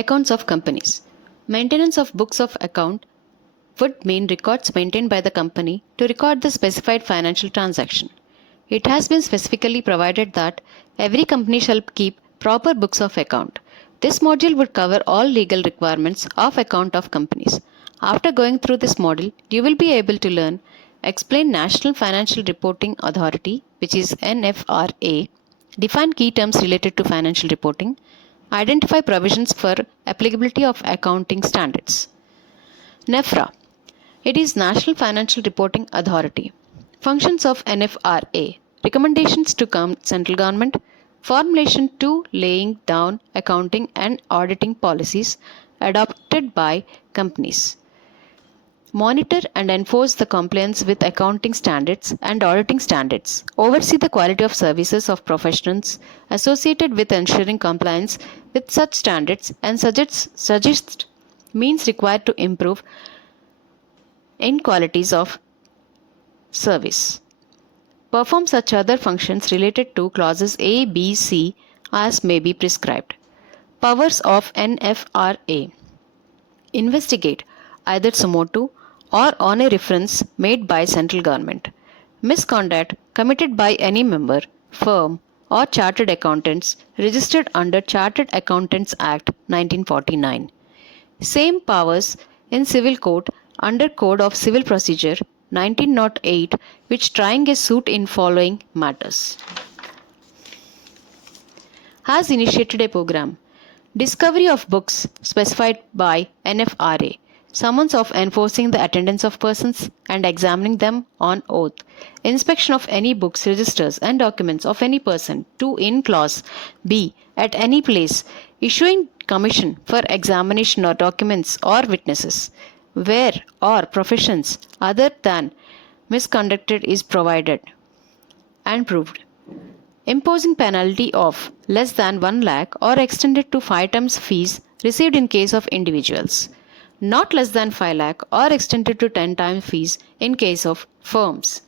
Accounts of companies. Maintenance of books of account would mean records maintained by the company to record the specified financial transaction. It has been specifically provided that every company shall keep proper books of account. This module would cover all legal requirements of account of companies. After going through this module, you will be able to learn, explain National Financial Reporting Authority, which is NFRA, define key terms related to financial reporting, identify provisions for applicability of accounting standards. NEFRA. It is National Financial Reporting Authority. Functions of NFRA. Recommendations to central government. Formulation to laying down accounting and auditing policies adopted by companies. Monitor and enforce the compliance with accounting standards and auditing standards. Oversee the quality of services of professionals associated with ensuring compliance with such standards and suggest means required to improve inequalities of service. Perform such other functions related to clauses A, B, C as may be prescribed. Powers of NFRA. Investigate either suo motu or on a reference made by central government. Misconduct committed by any member, firm or chartered accountants registered under Chartered Accountants Act 1949. Same powers in civil court under Code of Civil Procedure 1908, which trying a suit in following matters. Has initiated a program. Discovery of books specified by NFRA. Summons of enforcing the attendance of persons and examining them on oath. Inspection of any books, registers and documents of any person. 2 in clause B at any place. Issuing commission for examination of documents or witnesses where or professions other than misconducted is provided and proved. Imposing penalty of less than 1 lakh or extended to 5 times fees received in case of individuals. Not less than 5 lakh or extended to 10 times fees in case of firms.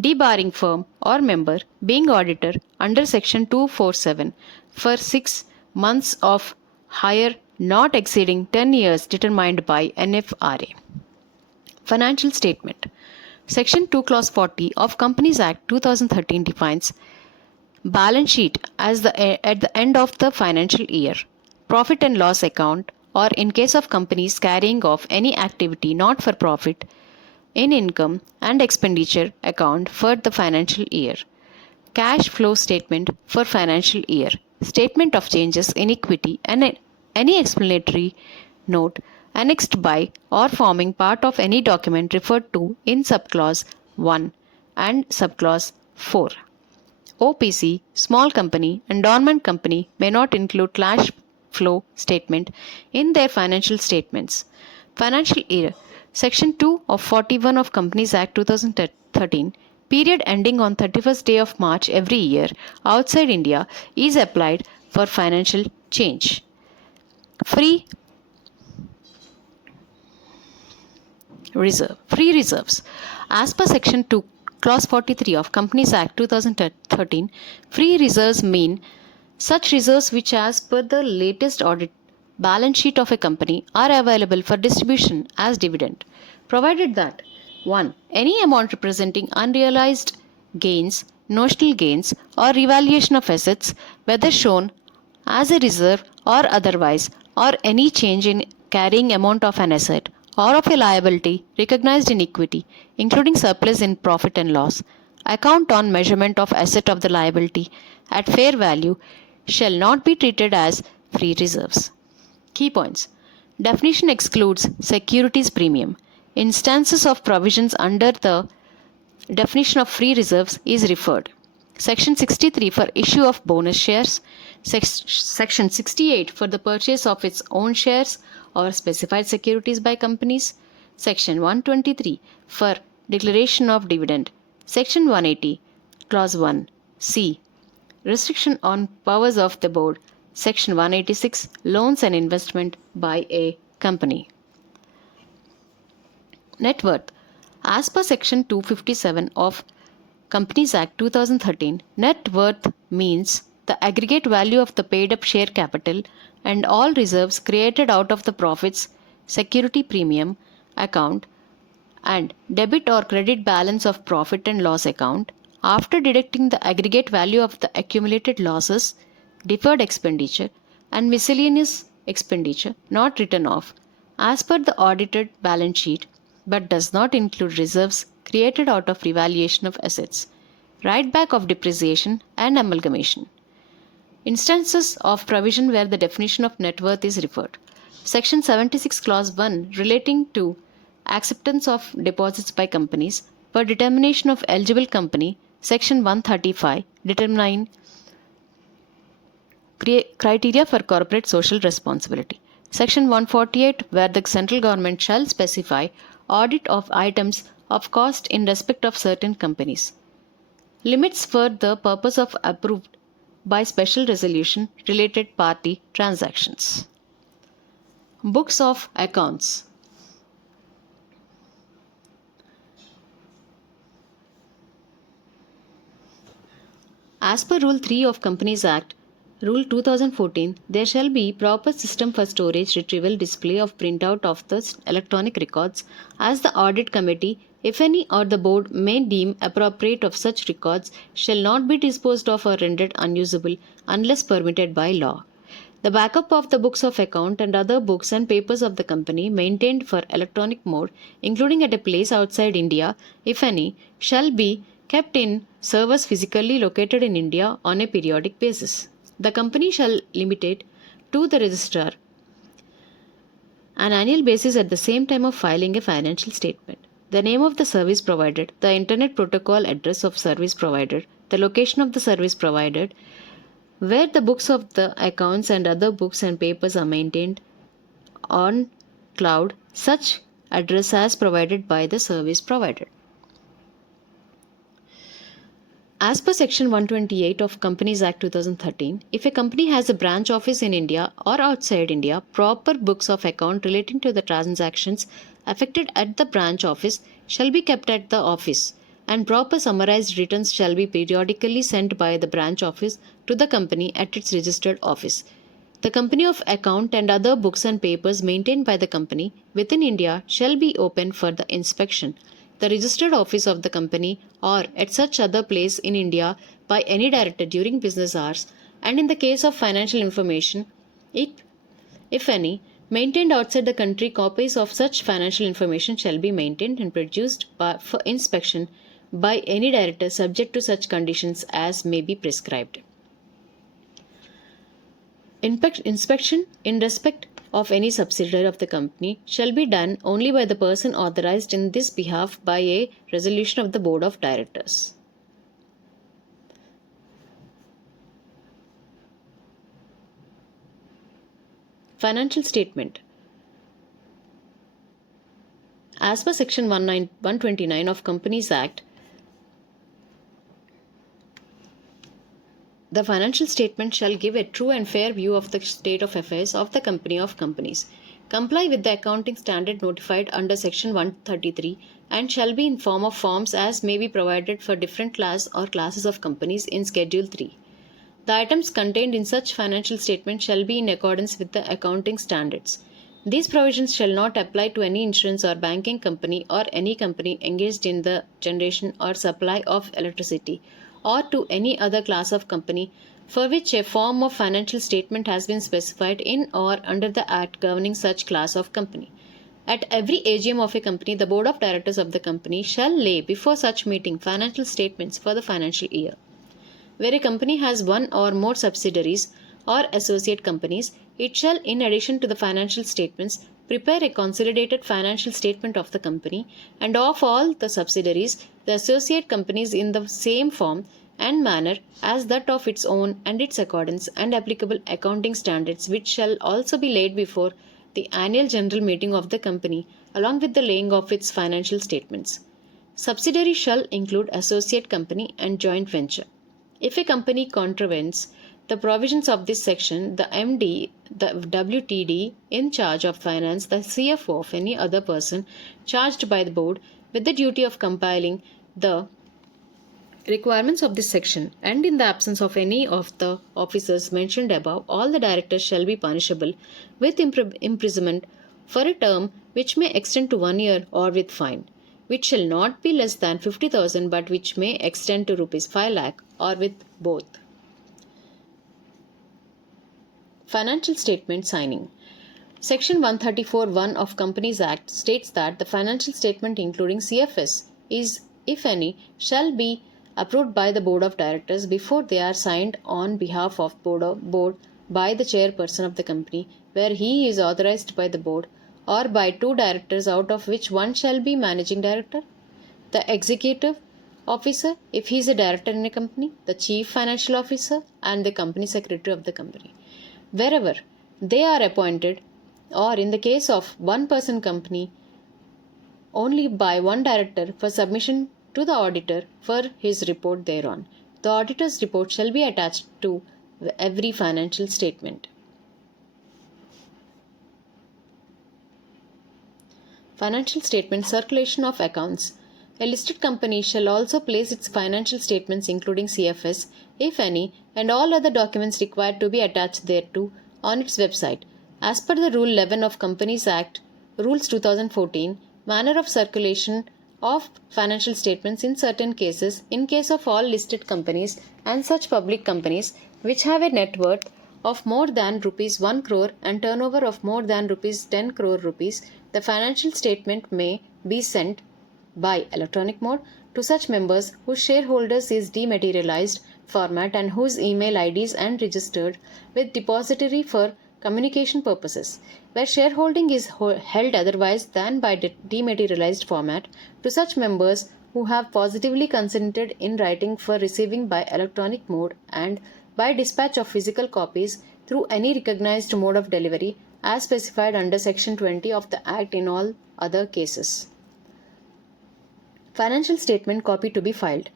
Debarring firm or member being auditor under section 247 for 6 months of hire not exceeding 10 years determined by NFRA. Financial statement. Section 2 clause 40 of Companies Act 2013 defines balance sheet as at the end of the financial year, profit and loss account, or in case of companies carrying off any activity not for profit, in income and expenditure account for the financial year. Cash flow statement for financial year. Statement of changes in equity and any explanatory note annexed by or forming part of any document referred to in subclause 1 and subclause 4. OPC, small company, and dormant company may not include cash flow statement in their financial statements. Financial year. Section 2 of 41 of Companies Act 2013, period ending on 31st day of March every year outside India is applied for financial change. Free reserves. As per Section 2, Clause 43 of Companies Act 2013, free reserves mean such reserves which as per the latest audit balance sheet of a company are available for distribution as dividend, provided that 1. Any amount representing unrealized gains, notional gains or revaluation of assets, whether shown as a reserve or otherwise, or any change in carrying amount of an asset or of a liability recognized in equity, including surplus in profit and loss, account on measurement of asset of the liability at fair value shall not be treated as free reserves. Key points. Definition excludes securities premium. Instances of provisions under the definition of free reserves is referred. Section 63 for issue of bonus shares. Section 68 for the purchase of its own shares or specified securities by companies. Section 123 for declaration of dividend. Section 180, Clause 1, C. Restriction on powers of the board. Section 186, loans and investment by a company. Net worth. As per Section 257 of Companies Act 2013, net worth means the aggregate value of the paid up share capital and all reserves created out of the profits, security premium account, and debit or credit balance of profit and loss account after deducting the aggregate value of the accumulated losses, deferred expenditure, and miscellaneous expenditure not written off as per the audited balance sheet but does not include reserves created out of revaluation of assets, write back of depreciation, and amalgamation. Instances of provision where the definition of net worth is referred. Section 76 Clause 1 relating to acceptance of deposits by companies for determination of eligible company. Section 135 determining criteria for corporate social responsibility. Section 148 where the central government shall specify audit of items of cost in respect of certain companies. Limits for the purpose of approved by special resolution related party transactions. Books of accounts. As per Rule 3 of Companies Act, Rule 2014, there shall be proper system for storage, retrieval, display of printout of the electronic records as the audit committee, if any, or the board may deem appropriate of such records shall not be disposed of or rendered unusable unless permitted by law. The backup of the books of account and other books and papers of the company maintained for electronic mode, including at a place outside India, if any, shall be kept in servers physically located in India on a periodic basis. The company shall limit it to the registrar an annual basis at the same time of filing a financial statement. The name of the service provided, the internet protocol address of service provider, the location of the service provided, where the books of the accounts and other books and papers are maintained on cloud, such address as provided by the service provider. As per Section 128 of Companies Act 2013, if a company has a branch office in India or outside India, proper books of account relating to the transactions affected at the branch office shall be kept at the office, and proper summarized returns shall be periodically sent by the branch office to the company at its registered office. The company of account and other books and papers maintained by the company within India shall be open for the inspection. The registered office of the company or at such other place in India by any director during business hours, and in the case of financial information, if any, maintained outside the country, copies of such financial information shall be maintained and produced for inspection by any director subject to such conditions as may be prescribed. Inspection in respect of any subsidiary of the company shall be done only by the person authorized in this behalf by a resolution of the Board of Directors. Financial statement. As per Section 129 of Companies Act, the financial statement shall give a true and fair view of the state of affairs of the company of companies, comply with the accounting standard notified under Section 133, and shall be in form of forms as may be provided for different class or classes of companies in Schedule 3. The items contained in such financial statement shall be in accordance with the accounting standards. These provisions shall not apply to any insurance or banking company or any company engaged in the generation or supply of electricity, or to any other class of company for which a form of financial statement has been specified in or under the Act governing such class of company. At every AGM of a company, the Board of Directors of the company shall lay before such meeting financial statements for the financial year. Where a company has one or more subsidiaries or associate companies, it shall, in addition to the financial statements, prepare a consolidated financial statement of the company and of all the subsidiaries, the associate companies in the same form and manner as that of its own and its accordance and applicable accounting standards, which shall also be laid before the annual general meeting of the company along with the laying of its financial statements. Subsidiary shall include associate company and joint venture. If a company contravenes the provisions of this section, the MD, the WTD in charge of finance, the CFO of any other person charged by the board with the duty of compiling the requirements of this section, and in the absence of any of the officers mentioned above, all the directors shall be punishable with imprisonment for a term which may extend to 1 year or with fine, which shall not be less than 50,000 but which may extend to rupees 5 lakh or with both. Financial statement signing. Section 134(1) of Companies Act states that the financial statement including CFS is, if any, shall be approved by the Board of Directors before they are signed on behalf of board by the chairperson of the company, where he is authorized by the board, or by 2 directors, out of which one shall be managing director, the executive officer if he is a director in a company, the chief financial officer, and the company secretary of the company, wherever they are appointed, or in the case of one person company, only by one director for submission to the auditor for his report thereon. The auditor's report shall be attached to every financial statement. Financial statement circulation of accounts. A listed company shall also place its financial statements including CFS, if any, and all other documents required to be attached thereto on its website. As per the Rule 11 of Companies Act, Rules 2014, manner of circulation of financial statements in certain cases, in case of all listed companies and such public companies which have a net worth of more than rupees 1 crore and turnover of more than rupees 10 crore rupees, the financial statement may be sent by electronic mode to such members whose shareholders is dematerialized format and whose email IDs and registered with depository for communication purposes. Where shareholding is held otherwise than by dematerialized format, to such members who have positively consented in writing for receiving by electronic mode and by dispatch of physical copies through any recognized mode of delivery as specified under Section 20 of the Act in all other cases. Financial statement copy to be filed.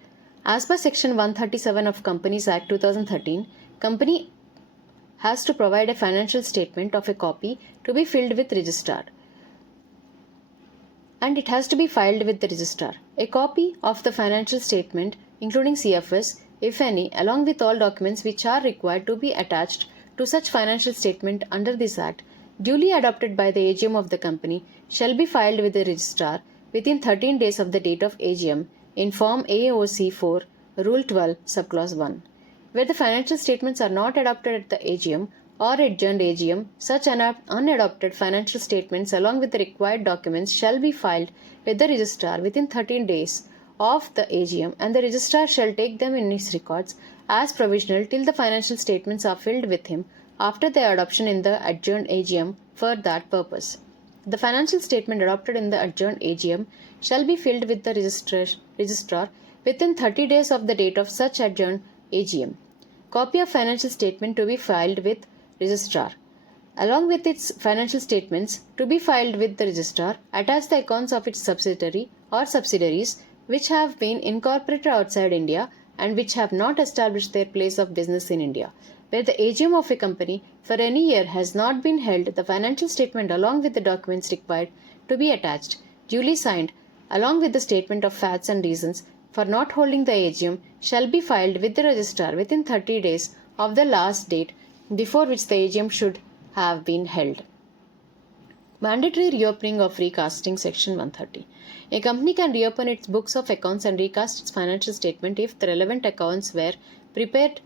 As per Section 137 of Companies Act 2013, company has to provide a financial statement of a copy to be filled with registrar, and it has to be filed with the registrar. A copy of the financial statement including CFS, if any, along with all documents which are required to be attached to such financial statement under this Act, duly adopted by the AGM of the company, shall be filed with the registrar within 13 days of the date of AGM in Form AOC 4, Rule 12, Subclause 1. Where the financial statements are not adopted at the AGM or adjourned AGM, such unadopted financial statements along with the required documents shall be filed with the registrar within 13 days of the AGM, and the registrar shall take them in his records as provisional till the financial statements are filled with him after their adoption in the adjourned AGM for that purpose. The financial statement adopted in the adjourned AGM shall be filled with the registrar within 30 days of the date of such adjourned AGM. Copy of financial statement to be filed with registrar. Along with its financial statements to be filed with the registrar, attach the accounts of its subsidiary or subsidiaries which have been incorporated outside India and which have not established their place of business in India. Where the AGM of a company for any year has not been held, the financial statement along with the documents required to be attached, duly signed, along with the statement of facts and reasons for not holding the AGM, shall be filed with the registrar within 30 days of the last date before which the AGM should have been held. Mandatory reopening of recasting. Section 130. A company can reopen its books of accounts and recast its financial statement if the relevant accounts were prepared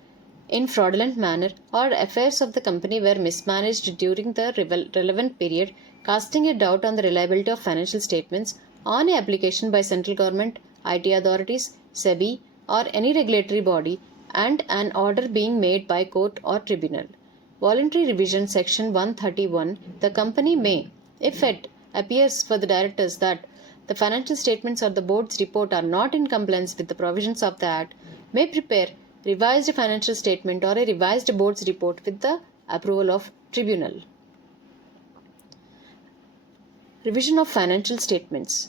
in fraudulent manner or affairs of the company were mismanaged during the relevant period, casting a doubt on the reliability of financial statements on an application by central government, IT authorities, SEBI, or any regulatory body, and an order being made by court or tribunal. Voluntary revision. Section 131. The company may, if it appears for the directors that the financial statements or the board's report are not in compliance with the provisions of the Act, may prepare revised financial statement or a revised board's report with the approval of tribunal. Revision of financial statements.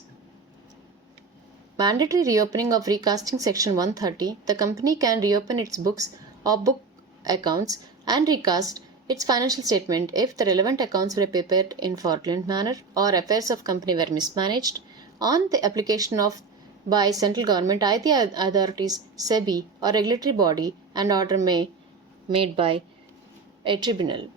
Mandatory reopening of recasting. Section 130. The company can reopen its books or book accounts and recast its financial statement if the relevant accounts were prepared in fraudulent manner or affairs of company were mismanaged on the application of by central government, IT authorities, SEBI, or regulatory body, and order may made by a tribunal.